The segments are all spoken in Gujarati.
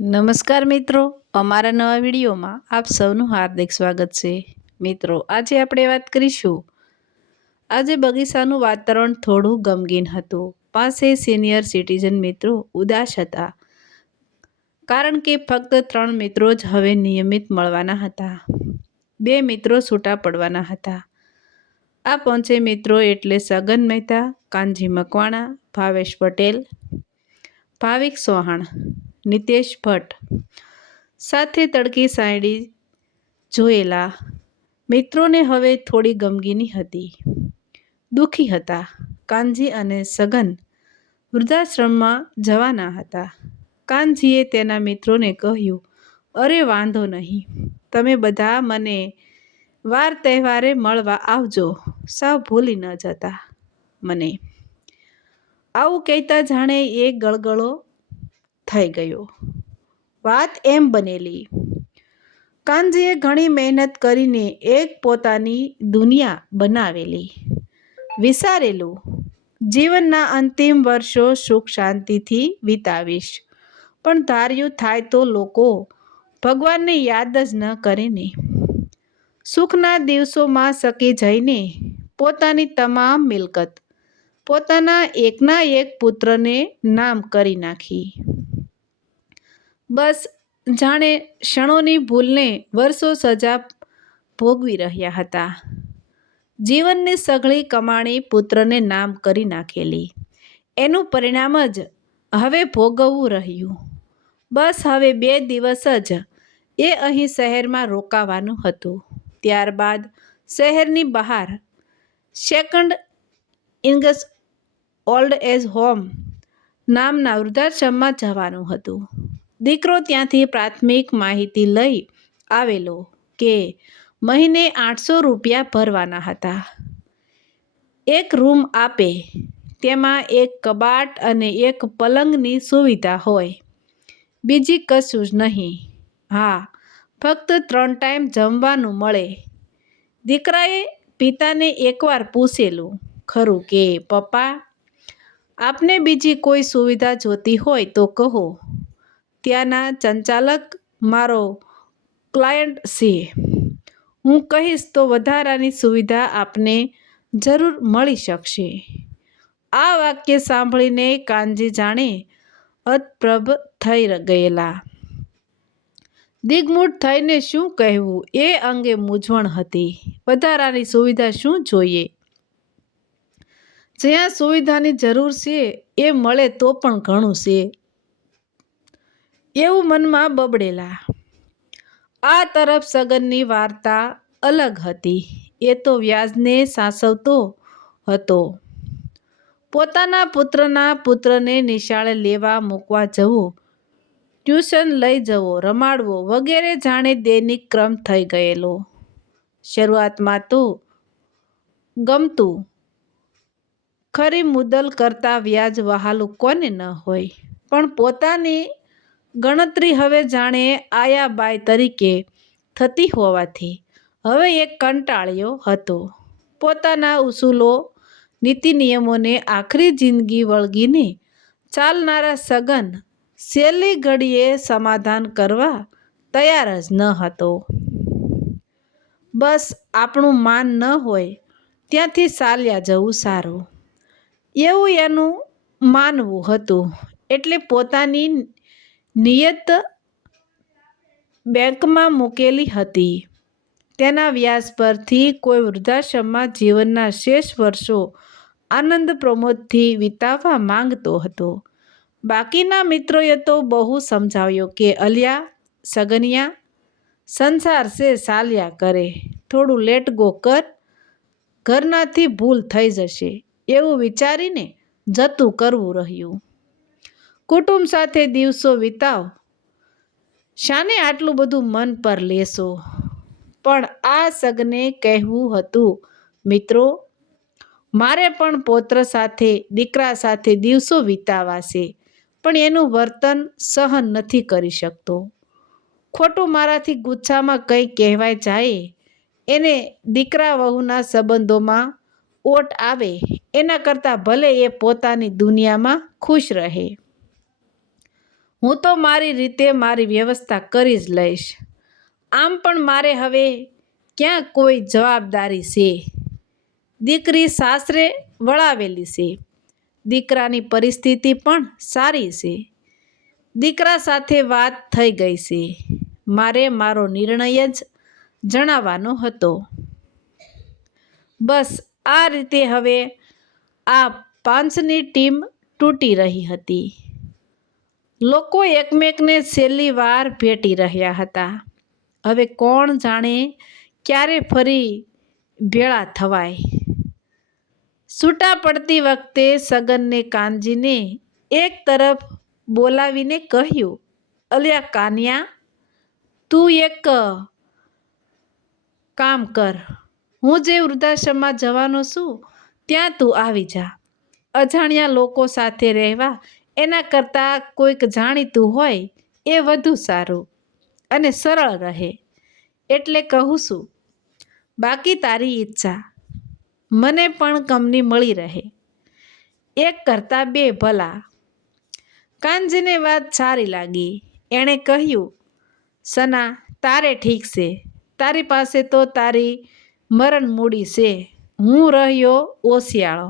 નમસ્કાર મિત્રો, અમારા નવા વિડીયોમાં આપ સૌનું હાર્દિક સ્વાગત છે. મિત્રો, આજે આપણે વાત કરીશું. આજે બગીચાનું વાતાવરણ થોડું ગમગીન હતું. પાસે સિનિયર સિટીઝન મિત્રો ઉદાસ હતા, કારણ કે ફક્ત 3 મિત્રો જ હવે નિયમિત મળવાના હતા. 2 મિત્રો છૂટા પડવાના હતા. આ 5 મિત્રો એટલે સગન મહેતા, કાનજી મકવાણા, ભાવેશ પટેલ, ભાવિક ચૌહાણ, નિતેશ ભટ્ટ સાથે તડકી સાયડી જોયેલા મિત્રોને હવે થોડી ગમગીની હતી. દુઃખી હતા. કાનજી અને સગન વૃદ્ધાશ્રમમાં જવાના હતા. કાનજીએ તેના મિત્રોને કહ્યું, અરે વાંધો નહીં, તમે બધા મને વાર તહેવારે મળવા આવજો, સાવ ભૂલી ન જતા મને. આવું કહેતા જાણે એ ગળગળો થઈ ગયો. વાત એમ બનેલી, કાનજીએ ઘણી મહેનત કરીને એક પોતાની દુનિયા બનાવેલી. વિચારેલું, જીવનના અંતિમ વર્ષો સુખ શાંતિથી વિતાવીશ, પણ ધાર્યું થાય તો લોકો ભગવાનને યાદ જ ન કરે ને. સુખના દિવસોમાં સકી જઈને પોતાની તમામ મિલકત પોતાના એકના એક પુત્રને નામ કરી નાખી. બસ જાણે ક્ષણોની ભૂલને વર્ષો સજા ભોગવી રહ્યા હતા. જીવનની સઘળી કમાણી પુત્રને નામ કરી નાખેલી. એનું પરિણામ જ હવે ભોગવવું રહ્યું. બસ હવે 2 દિવસ જ એ અહીં શહેરમાં રોકાવાનું હતું. ત્યારબાદ શહેરની બહાર સેકન્ડ ઇંગ્સ ઓલ્ડ એજ હોમ નામના વૃદ્ધાશ્રમમાં જવાનું હતું. દીકરો ત્યાંથી પ્રાથમિક માહિતી લઈ આવેલો કે મહિને 800 રૂપિયા ભરવાના હતા. એક રૂમ આપે, તેમાં એક કબાટ અને એક પલંગની સુવિધા હોય, બીજી કશું જ નહીં. હા, ફક્ત 3 ટાઈમ જમવાનું મળે. દીકરાએ પિતાને એકવાર પૂછેલું ખરું કે પપ્પા, આપને બીજી કોઈ સુવિધા જોતી હોય તો કહો, ત્યાંના સંચાલક મારો ક્લાયન્ટ છે. હું કહીશ તો વધારાની સુવિધા આપને જરૂર મળી શકશે. આ વાક્ય સાંભળીને કાનજી જાણે અતપ્રભ થઈ ગયેલા. દિગ્મૂઢ થઈને શું કહેવું એ અંગે મૂંઝવણ હતી. વધારાની સુવિધા શું જોઈએ? જ્યાં સુવિધાની જરૂર છે એ મળે તો પણ ઘણું છે, એવું મનમાં બબડેલા. આ તરફ સગનની વાર્તા અલગ હતી. એ તો વ્યાજને સાચવતો હતો. પોતાના પુત્રને નિશાળે લેવા મૂકવા જવું, ટ્યુશન લઈ જવો, રમાડવો વગેરે જાણે દૈનિક ક્રમ થઈ ગયેલો. શરૂઆતમાં તો ગમતું. ખરી મુદ્દલ કરતાં વ્યાજ વહાલું કોને ન હોય? પણ પોતાની ગણતરી હવે જાણે આયાબાઈ તરીકે થતી હોવાથી હવે એ કંટાળ્યો હતો. પોતાના ઉસૂલો નીતિ નિયમોને આખરી જિંદગી વળગીને ચાલનારા સગન છેલ્લી ઘડીએ સમાધાન કરવા તૈયાર જ ન હતો. બસ આપણું માન ન હોય ત્યાંથી ચાલ્યા જવું સારું, એવું એનું માનવું હતું. એટલે પોતાની નિયત બેંકમાં મૂકેલી હતી. તેના વ્યાજ પરથી કોઈ વૃદ્ધાશ્રમમાં જીવનના શેષ વર્ષો આનંદ પ્રમોદથી વિતાવવા માંગતો હતો. બાકીના મિત્રોએ તો બહુ સમજાવ્યો કે અલ્યા સગનિયા, સંસાર છે, ચાલ્યા કરે, થોડું લેટ ગો કર, ઘરનાથી ભૂલ થઈ જશે, એવું વિચારીને જતું કરવું રહ્યું. કુટુંબ સાથે દિવસો વિતાવ, શાને આટલું બધું મન પર લેશો? પણ આ સગને કહેવું હતું, મિત્રો, મારે પણ પૌત્ર સાથે, દીકરા સાથે દિવસો વિતાવવા છે, પણ એનું વર્તન સહન નથી કરી શકતો. ખોટું મારાથી ગુસ્સામાં કંઈ કહેવાય જાય, એને દીકરા વહુના સંબંધોમાં ઓટ આવે એના કરતાં ભલે એ પોતાની દુનિયામાં ખુશ રહે. હું તો મારી રીતે મારી વ્યવસ્થા કરી જ લઈશ. આમ પણ મારે હવે ક્યાં કોઈ જવાબદારી છે? દીકરી સાસરે વળાવેલી છે. દીકરાની પરિસ્થિતિ પણ સારી છે. દીકરા સાથે વાત થઈ ગઈ છે. મારે મારો નિર્ણય જ જણાવવાનો હતો. બસ આ રીતે હવે આ પાંચની ટીમ તૂટી રહી હતી. લોકો એકમેકને છેલ્લી વાર ભેટી રહ્યા હતા. હવે કોણ જાણે ક્યારે ફરી ભેળા થવાય. છૂટા પડતી વખતે સગનને કાનજીને એક તરફ બોલાવીને કહ્યું, અલ્યા કાનિયા, તું એક કામ કર. હું જે વૃદ્ધાશ્રમમાં જવાનો છું ત્યાં તું આવી જા. અજાણ્યા લોકો સાથે રહેવા એના કરતાં કોઈક જાણીતું હોય એ વધુ સારું અને સરળ રહે. એટલે કહું છું, બાકી તારી ઈચ્છા. મને પણ કંપની મળી રહે. એક કરતાં બે ભલા. કાનજીને વાત સારી લાગી. એણે કહ્યું, સના, તારે ઠીક છે. તારી પાસે તો તારી મરણ મૂડી છે. હું રહ્યો ઓશિયાળો,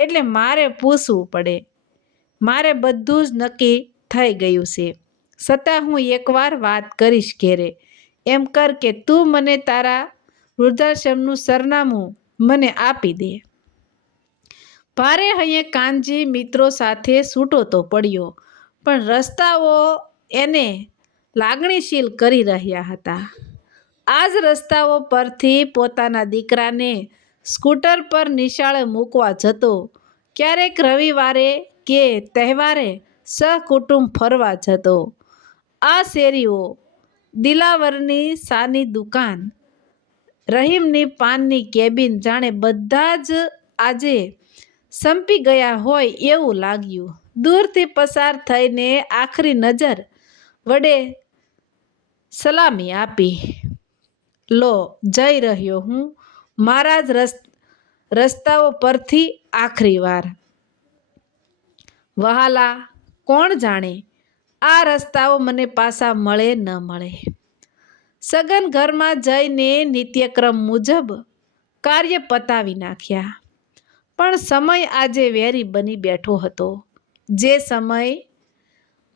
એટલે મારે પૂછવું પડે. મારે બધું જ નક્કી થઈ ગયું છે. છતાં હું એકવાર વાત કરીશ ઘેરે. એમ કર કે તું મને તારા વૃદ્ધાશ્રમનું સરનામું મને આપી દે. ભારે હૈયે કાનજી મિત્રો સાથે છૂટો તો પડ્યો, પણ રસ્તાઓ એને લાગણીશીલ કરી રહ્યા હતા. આ જ રસ્તાઓ પરથી પોતાના દીકરાને સ્કૂટર પર નિશાળે મૂકવા જતો, ક્યારેક રવિવારે કે તહેવારે સહકુટુંબ ફરવા જતો. આ શેરીઓ, દિલાવરની સાની દુકાન, રહીમની પાનની કેબિન, જાણે બધા જ આજે સંપી ગયા હોય એવું લાગ્યું. દૂરથી પસાર થઈને આખરી નજર વડે સલામી આપી. લો, જઈ રહ્યો હું મારા જ રસ્તાઓ પરથી આખરી વાર. વહાલા, કોણ જાણે આ રસ્તાઓ મને પાછા મળે ન મળે. સગન ઘરમાં જઈને નિત્યક્રમ મુજબ કાર્ય પતાવી નાખ્યા. પણ સમય આજે વેરી બની બેઠો હતો. જે સમય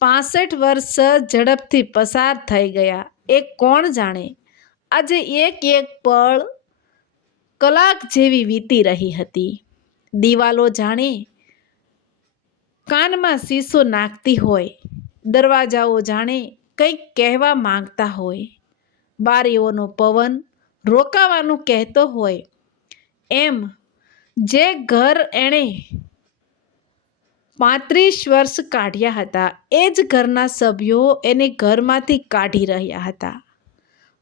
65 વર્ષ ઝડપથી પસાર થઈ ગયા એ કોણ જાણે. આજે એક એક પળ કલાક જેવી વીતી રહી હતી. દિવાલો જાણે કાનમાં શીશો નાખતી હોય. દરવાજાઓ જાણે કંઈક કહેવા માંગતા હોય. બારીઓનો પવન રોકાવાનું કહેતો હોય. એમ જે ઘર એણે 35 વર્ષ કાઢ્યા હતા એ જ ઘરના સભ્યો એને ઘરમાંથી કાઢી રહ્યા હતા.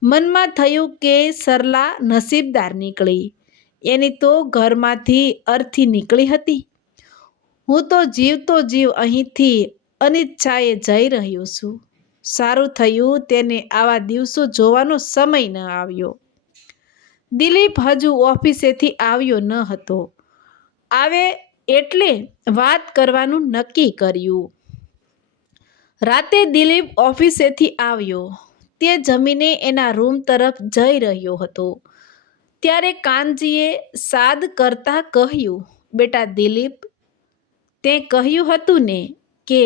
મનમાં થયું કે સરલા નસીબદાર નીકળી. એની તો ઘરમાંથી અર્થી નીકળી હતી. હું તો જીવતો જીવ અહીંથી અનિચ્છાએ જઈ રહ્યો છું. સારું થયું તેને આવા દિવસો જોવાનો સમય ન આવ્યો. દિલીપ હજુ ઓફિસેથી આવ્યો ન હતો. આવે એટલે વાત કરવાનું નક્કી કર્યું. રાતે દિલીપ ઓફિસેથી આવ્યો. તે જમીને એના રૂમ તરફ જઈ રહ્યો હતો ત્યારે કાનજીએ સાદ કરતાં કહ્યું, બેટા દિલીપ, તે કહ્યું હતું ને કે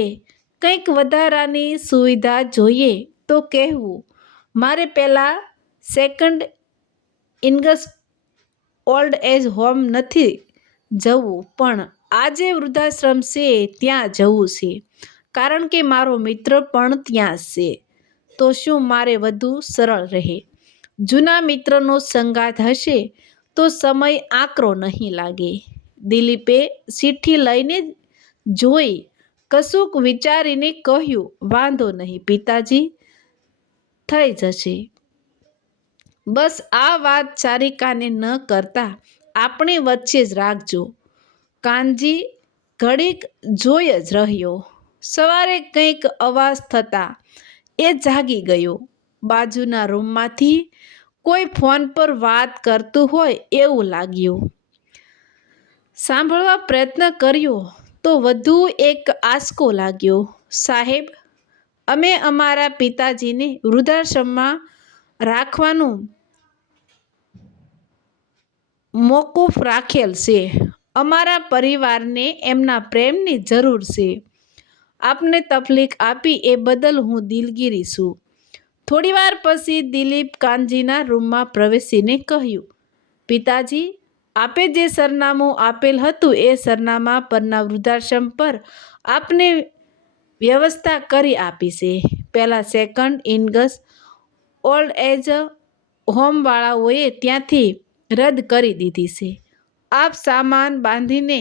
કંઈક વધારાની સુવિધા જોઈએ તો કહેવું. મારે પહેલાં સેકન્ડ ઇંગ્સ ઓલ્ડ એજ હોમ નથી જવું, પણ આજે વૃદ્ધાશ્રમ છે ત્યાં જવું છે. કારણ કે મારો મિત્ર પણ ત્યાં છે. તો શું મારે વધુ સરળ રહે. જૂના મિત્રનો સંગાત હશે તો સમય આકરો નહીં લાગે. દિલીપે ચિઠ્ઠી લઈને જોઈ, કશુંક વિચારીને કહ્યું, વાંધો નહીં પિતાજી, થઈ જશે. બસ આ વાત ચારિકાને ન કરતા આપણી વચ્ચે જ રાખજો. કાનજી ઘડીક જોઈ જ રહ્યો. સવારે કંઈક અવાજ થતાં એ જાગી ગયો. બાજુના રૂમમાંથી કોઈ ફોન પર વાત કરતું હોય એવું લાગ્યું. સાંભળવા પ્રયત્ન કર્યો તો વધુ એક આંચકો લાગ્યો. સાહેબ, અમે અમારા પિતાજીને વૃદ્ધાશ્રમમાં રાખવાનું મોકૂફ રાખેલ છે. અમારા પરિવારને એમના પ્રેમની જરૂર છે. આપને તકલીફ આપી એ બદલ હું દિલગીરી છું. થોડીવાર પછી દિલીપ કાનજીના રૂમમાં પ્રવેશીને કહ્યું, પિતાજી, આપે જે સરનામું આપેલ હતું એ સરનામા પરના વૃદ્ધાશ્રમ પર આપને વ્યવસ્થા કરી આપી છે. પહેલાં સેકન્ડ ઇનગસ ઓલ્ડ એજ હોમવાળાઓએ ત્યાંથી રદ કરી દીધી છે. આપ સામાન બાંધીને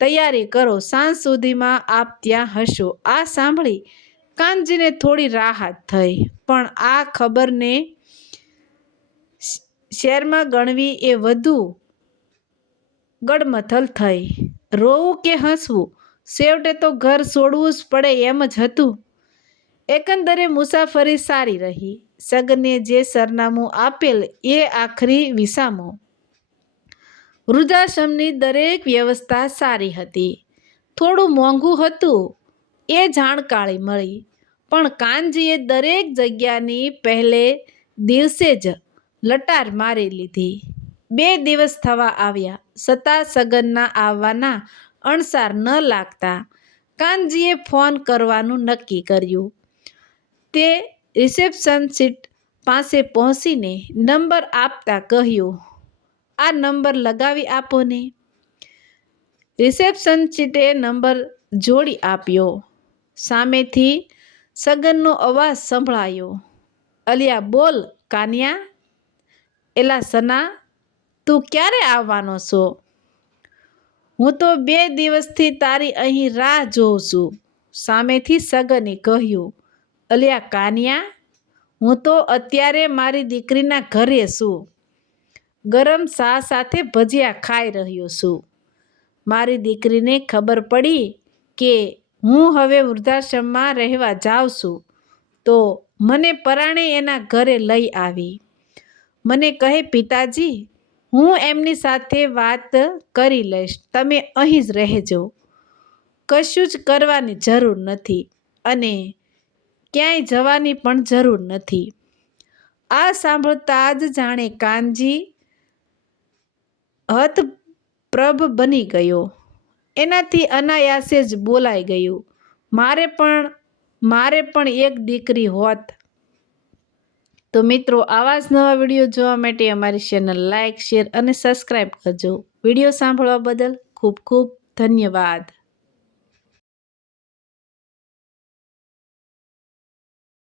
તૈયારી કરો, સાંજ સુધીમાં આપ ત્યાં હશો. આ સાંભળી કાનજીને થોડી રાહત થઈ, પણ આ ખબરને શેરમાં ગણવી એ વધુ ગડમથલ થઈ. રોવું કે હસવું, છેવટે તો ઘર છોડવું જ પડે એમ જ હતું. એકંદરે મુસાફરી સારી રહી. સગને જે સરનામું આપેલ એ આખરી વિસામો. વૃદ્ધાશ્રમની દરેક વ્યવસ્થા સારી હતી. થોડું મોંઘું હતું એ જાણકારી મળી, પણ કાનજીએ દરેક જગ્યાની પહેલે દિવસે જ લટાર મારી લીધી. 2 દિવસ થવા આવ્યા, છતાં સગનના આવવાના અણસાર ન લાગતા કાનજીએ ફોન કરવાનું નક્કી કર્યું. તે રિસેપ્શનિસ્ટ પાસે પહોંચીને નંબર આપતા કહ્યું, આ નંબર લગાવી આપો ને. રિસેપ્શનિસ્ટે નંબર જોડી આપ્યો. સામેથી સગનનો અવાજ સંભળાયો, અલિયા બોલ કાનિયા. એલા સના, તું ક્યારે આવવાનો છો? હું તો 2 દિવસથી તારી અહીં રાહ જોઉં છું. સામેથી સગને કહ્યું, અલિયા કાનિયા, હું તો અત્યારે મારી દીકરીના ઘરે છું. ગરમ ચા સાથે ભજીયા ખાઈ રહ્યો છું. મારી દીકરીને ખબર પડી કે હું હવે વૃદ્ધાશ્રમમાં રહેવા જાઉં છું તો મને પરાણે એના ઘરે લઈ આવી. મને કહે, પિતાજી, હું એમની સાથે વાત કરી લઈશ, તમે અહીં જ રહેજો. કશું જ કરવાની જરૂર નથી અને ક્યાંય જવાની પણ જરૂર નથી. આ સાંભળતા જ જાણે કાનજી હતપ્રભ બની ગયો. એનાથી અનાયાસે જ બોલાઈ ગયું, મારે પણ એક દીકરી હોત. તો મિત્રો, આવા જ નવા વિડીયો જોવા માટે અમારી ચેનલ લાઇક, શેર અને સબસ્ક્રાઈબ કરજો. વિડીયો સાંભળવા બદલ ખૂબ ખૂબ ધન્યવાદ.